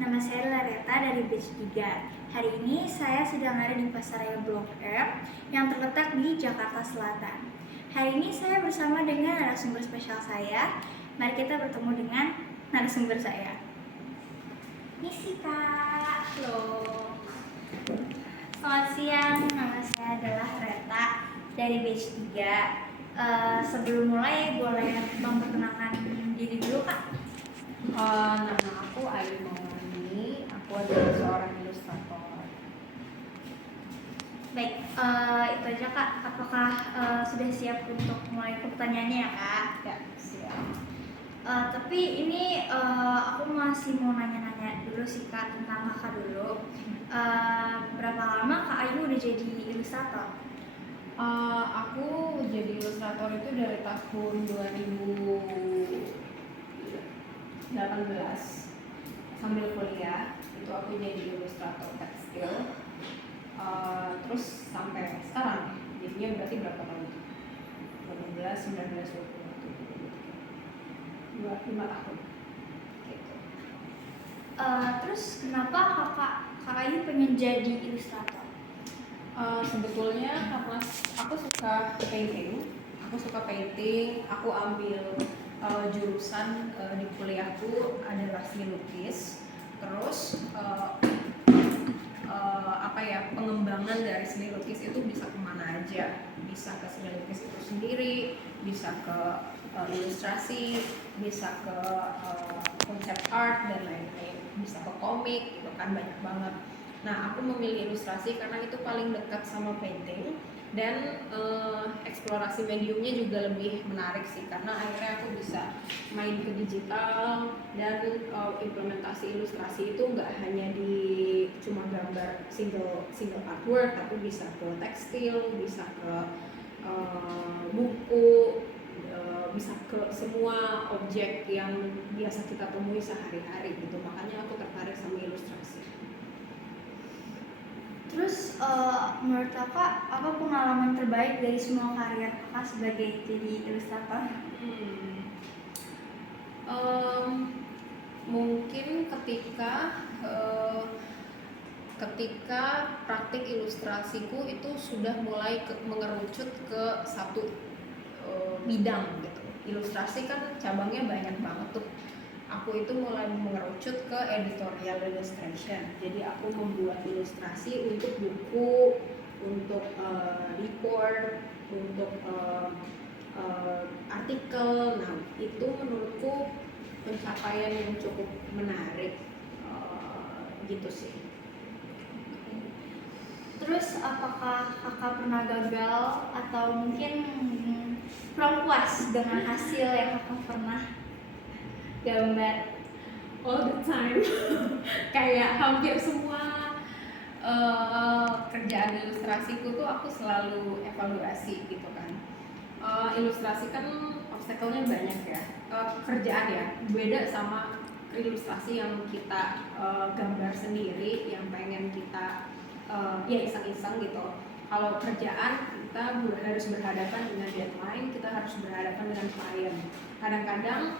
Nama saya Lareta dari Batch 3. Hari ini saya sedang ada di Pasaraya Blok M yang terletak di Jakarta Selatan. Hari ini saya bersama dengan narasumber spesial saya. Mari kita bertemu dengan narasumber saya. Misi Kak. Halo. Selamat siang, nama saya adalah Reta dari Batch 3. Sebelum mulai, boleh memperkenalkan diri dulu Kak? Nama aku Ayu Maulani, aku adalah seorang ilustrator. Baik, itu aja Kak. Apakah sudah siap untuk mulai pertanyaannya ya Kak? Ya, siap. Tapi ini aku masih mau nanya-nanya dulu sih Kak tentang Kakak dulu. Berapa lama Kak Ayu udah jadi ilustrator? Aku jadi ilustrator itu dari tahun 2018 sambil kuliah itu aku jadi ilustrator tekstil. Terus sampai sekarang, jadinya berarti berapa tahun? 18, 19, 20, 5 tahun. Gitu. Terus kenapa Kak Ayu pengen jadi ilustrator? Sebetulnya karena aku suka painting, aku ambil jurusan di kuliahku adalah seni lukis. Terus pengembangan dari seni lukis itu bisa kemana aja, bisa ke seni lukis itu sendiri, bisa ke ilustrasi, bisa ke konsep art dan lain-lain, bisa ke komik, gitu kan, banyak banget. Nah, aku memilih ilustrasi karena itu paling dekat sama painting dan eksplorasi mediumnya juga lebih menarik sih, karena akhirnya aku bisa main ke digital dan implementasi ilustrasi itu nggak hanya di cuma gambar single artwork, tapi bisa ke tekstil, bisa ke buku, bisa ke semua objek yang biasa kita temui sehari-hari gitu. Makanya aku tertarik sama ilustrasi. Terus menurut Kakak apa pengalaman terbaik dari semua karir Kakak sebagai jadi ilustrator? Mungkin ketika praktik ilustrasiku itu sudah mulai mengerucut ke satu bidang gitu. Ilustrasi kan cabangnya banyak banget tuh. Aku itu mulai mengerucut ke editorial illustration. Jadi aku membuat ilustrasi untuk buku, untuk report, untuk artikel. Nah, itu menurutku pencapaian yang cukup menarik, gitu sih. Terus apakah Kakak pernah gagal atau mungkin kurang puas dengan hasil yang Kakak pernah gambar? All the time. Kayak hampir semua kerjaan ilustrasiku tuh aku selalu evaluasi gitu kan. Ilustrasi kan obstacle-nya banyak ya. Kerjaan ya beda sama ilustrasi yang kita gambar sendiri, yang pengen kita ya iseng-iseng gitu. Kalau kerjaan kita harus berhadapan dengan deadline, kita harus berhadapan dengan klien. Kadang-kadang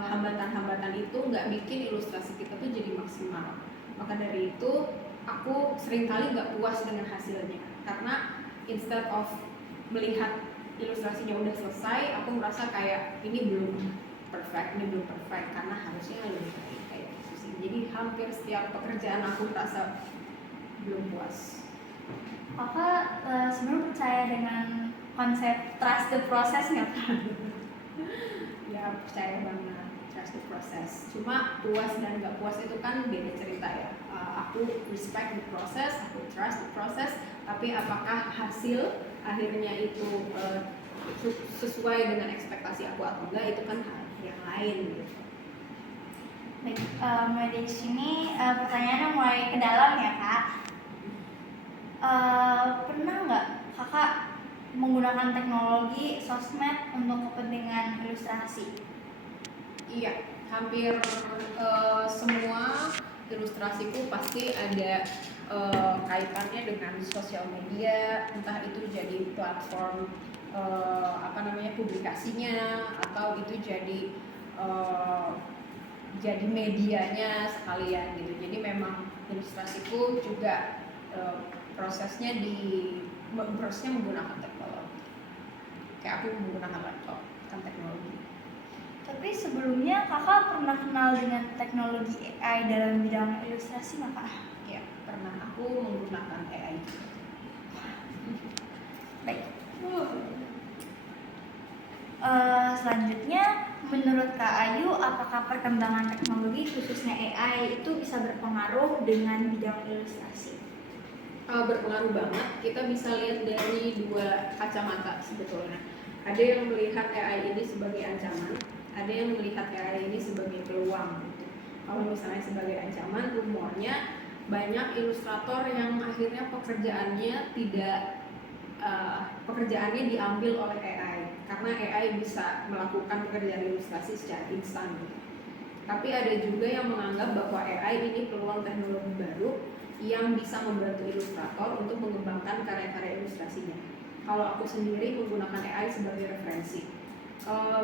hambatan-hambatan itu nggak bikin ilustrasi kita tuh jadi maksimal. Maka dari itu aku seringkali nggak puas dengan hasilnya, karena instead of melihat ilustrasinya udah selesai, aku merasa kayak ini belum perfect karena harusnya lebih baik, kayak gitu sih. Jadi hampir setiap pekerjaan aku merasa belum puas. Kakak sebenarnya percaya dengan konsep trust the process nggak Kak? Ya, percaya banget trust the process. Cuma puas dan nggak puas itu kan beda cerita ya. Aku respect the process, aku trust the process, tapi apakah hasil akhirnya itu sesuai dengan ekspektasi aku atau enggak, itu kan hal yang lain gitu. Baik, mulai dari sini pertanyaannya mulai ke dalam ya Kak. Pernah nggak Kakak menggunakan teknologi sosmed untuk kepentingan ilustrasi? Iya, hampir semua ilustrasiku pasti ada kaitannya dengan sosial media, entah itu jadi platform publikasinya, atau itu jadi jadi medianya sekalian gitu. Jadi memang ilustrasiku juga prosesnya menggunakan teknologi. Kayak aku menggunakan laptop kan teknologi. Tapi sebelumnya kakak pernah kenal dengan teknologi AI dalam bidang ilustrasi nggak kak? Ya, pernah aku menggunakan AI. Baik. Selanjutnya, menurut Kak Ayu, apakah perkembangan teknologi khususnya AI itu bisa berpengaruh dengan bidang ilustrasi? Berpengaruh banget. Kita bisa lihat dari dua kacamata sebetulnya. Ada yang melihat AI ini sebagai ancaman, ada yang melihat AI ini sebagai peluang. Kalau misalnya sebagai ancaman, rumornya banyak ilustrator yang akhirnya pekerjaannya diambil oleh AI karena AI bisa melakukan pekerjaan ilustrasi secara instan. Tapi ada juga yang menganggap bahwa AI ini peluang teknologi baru yang bisa membantu ilustrator untuk mengembangkan karya-karya ilustrasinya. Kalau aku sendiri menggunakan AI sebagai referensi.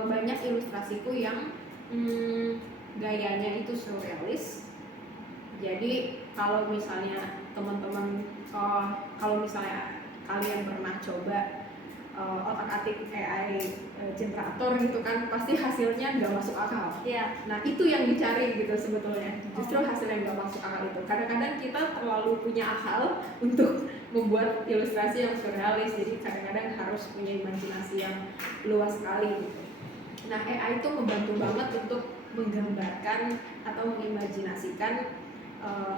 Banyak ilustrasiku yang gayanya itu surrealis. Jadi kalau misalnya teman-teman, kalau misalnya kalian pernah coba otak-atik AI generator gitu kan, pasti hasilnya nggak masuk akal. Iya. Nah itu yang dicari gitu sebetulnya, justru hasil yang nggak masuk akal itu. Kadang-kadang kita terlalu punya akal untuk membuat ilustrasi yang surrealis, jadi kadang-kadang harus punya imajinasi yang luas sekali gitu. Nah AI itu membantu banget untuk menggambarkan atau mengimajinasikan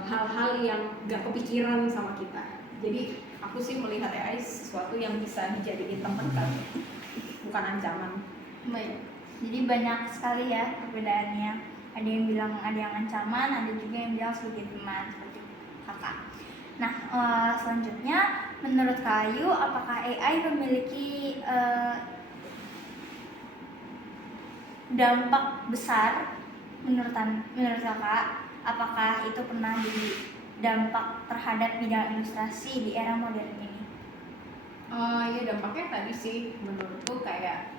hal-hal yang nggak kepikiran sama kita. Jadi aku sih melihat AI sesuatu yang bisa dijadiin teman kan, bukan ancaman. Baik. Jadi banyak sekali ya perbedaannya. Ada yang bilang ada yang ancaman, ada juga yang bilang sebagai teman seperti kakak. Nah, selanjutnya menurut Kak Ayu, apakah AI memiliki dampak besar menurut kakak? Apakah itu pernah jadi dampak terhadap bidang ilustrasi di era modern ini? Ya dampaknya tadi sih menurutku kayak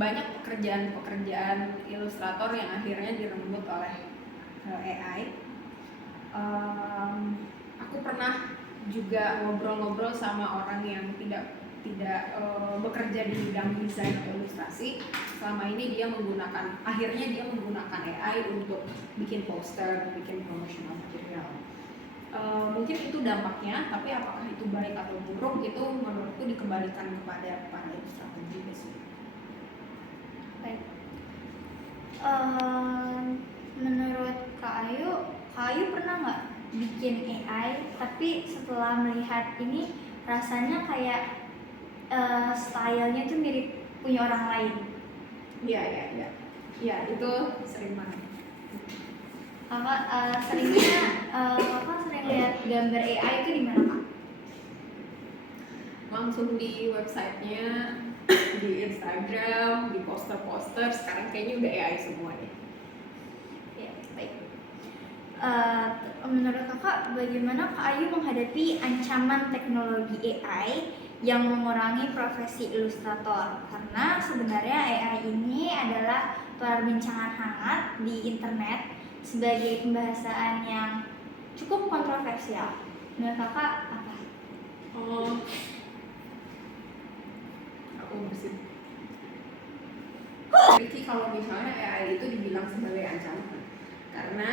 banyak pekerjaan ilustrator yang akhirnya direnggut oleh AI. Aku pernah juga ngobrol-ngobrol sama orang yang tidak bekerja di bidang desain atau ilustrasi. Selama ini akhirnya dia menggunakan AI untuk bikin poster, bikin promotional material. Mungkin itu dampaknya, tapi apakah itu baik atau buruk itu menurutku dikembalikan kepada para ilustrator juga sih. Baik. Menurut Kak Ayu pernah nggak bikin AI, tapi setelah melihat ini rasanya kayak stylenya tuh mirip punya orang lain? Iya, itu sering banget. Kakak sering lihat gambar AI itu di mana Kak? Langsung di websitenya, di Instagram, di poster-poster. Sekarang kayaknya udah AI semua ya. Ya, baik. Menurut kakak, bagaimana Kak Ayu menghadapi ancaman teknologi AI yang mengurangi profesi ilustrator? Karena sebenarnya AI ini adalah perbincangan hangat di internet sebagai pembahasan yang cukup kontroversial. Menurut kakak apa? Aku bersin. Jadi kalau misalnya AI itu dibilang sebagai ancaman, karena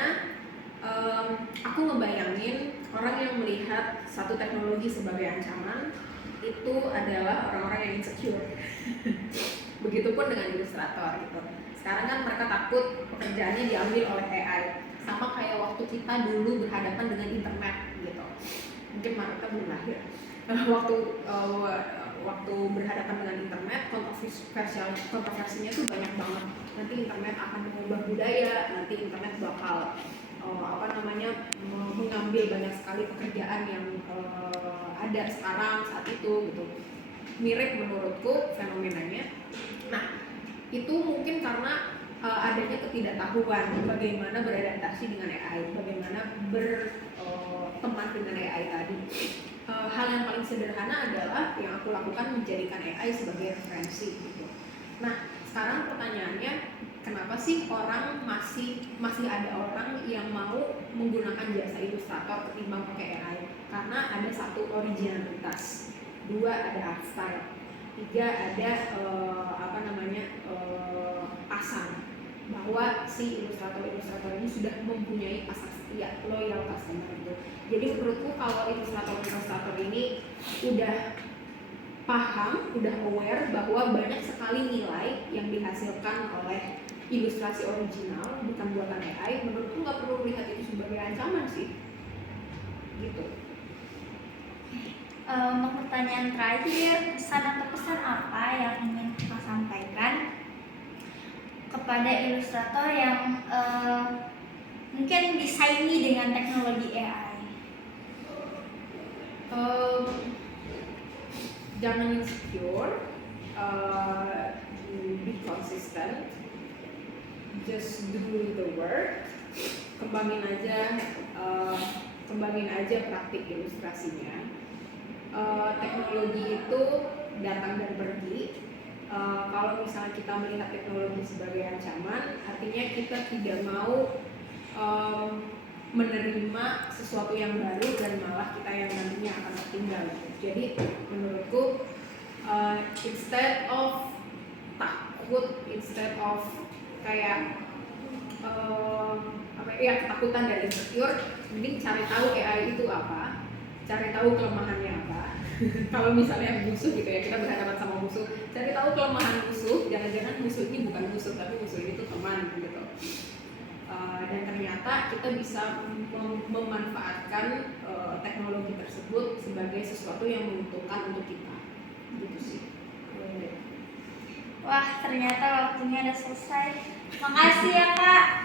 aku ngebayangin orang yang melihat satu teknologi sebagai ancaman itu adalah orang-orang yang insecure. Begitupun dengan ilustrator gitu. Sekarang kan mereka takut pekerjaannya diambil oleh AI, sama kayak waktu kita dulu berhadapan dengan internet gitu. Mungkin mereka belum lahir. Waktu berhadapan dengan internet, kontroversinya tuh banyak banget. Nanti internet akan mengubah budaya, nanti internet bakal mengambil banyak sekali pekerjaan yang ada sekarang saat itu gitu. Mirip menurutku fenomenanya. Nah, itu mungkin karena adanya ketidaktahuan bagaimana beradaptasi dengan AI, bagaimana berteman dengan AI tadi. Hal yang paling sederhana adalah yang aku lakukan menjadikan AI sebagai referensi gitu. Nah, sekarang pertanyaannya, kenapa sih orang masih ada orang yang mau menggunakan jasa ilustrator ketimbang pakai AI? Karena ada satu, originalitas, dua, ada art style, tiga, ada pasar, bahwa si ilustrator ini sudah mempunyai pasar setia, loyal customer itu. Jadi menurutku kalau ilustrator ini udah paham, udah aware bahwa banyak sekali nilai yang dihasilkan oleh ilustrasi original bukan buatan AI, menurutku nggak perlu melihat itu sebagai ancaman sih, gitu. Pertanyaan terakhir, pesan atau pesan apa yang ingin kita sampaikan kepada ilustrator yang mungkin disaingi dengan teknologi AI? Jangan insecure, be consistent, just do the work, kembangin aja praktik ilustrasinya. Teknologi itu datang dan pergi. Kalau misalnya kita melihat teknologi sebagai ancaman, artinya kita tidak mau menerima sesuatu yang baru dan malah kita yang nantinya akan tertinggal. Jadi menurutku instead of takut, instead of kayak ketakutan dan insecure, mending cari tahu AI itu apa, cari tahu kelemahannya apa. Kalau misalnya musuh gitu ya, kita berhadapan sama musuh, cari tahu kelemahan musuh, jangan-jangan musuh ini bukan musuh tapi musuh ini tuh teman gitu. Dan ternyata kita bisa memanfaatkan teknologi tersebut sebagai sesuatu yang menguntungkan untuk kita, gitu sih. Wah, ternyata waktunya udah selesai. Makasih ya Kak.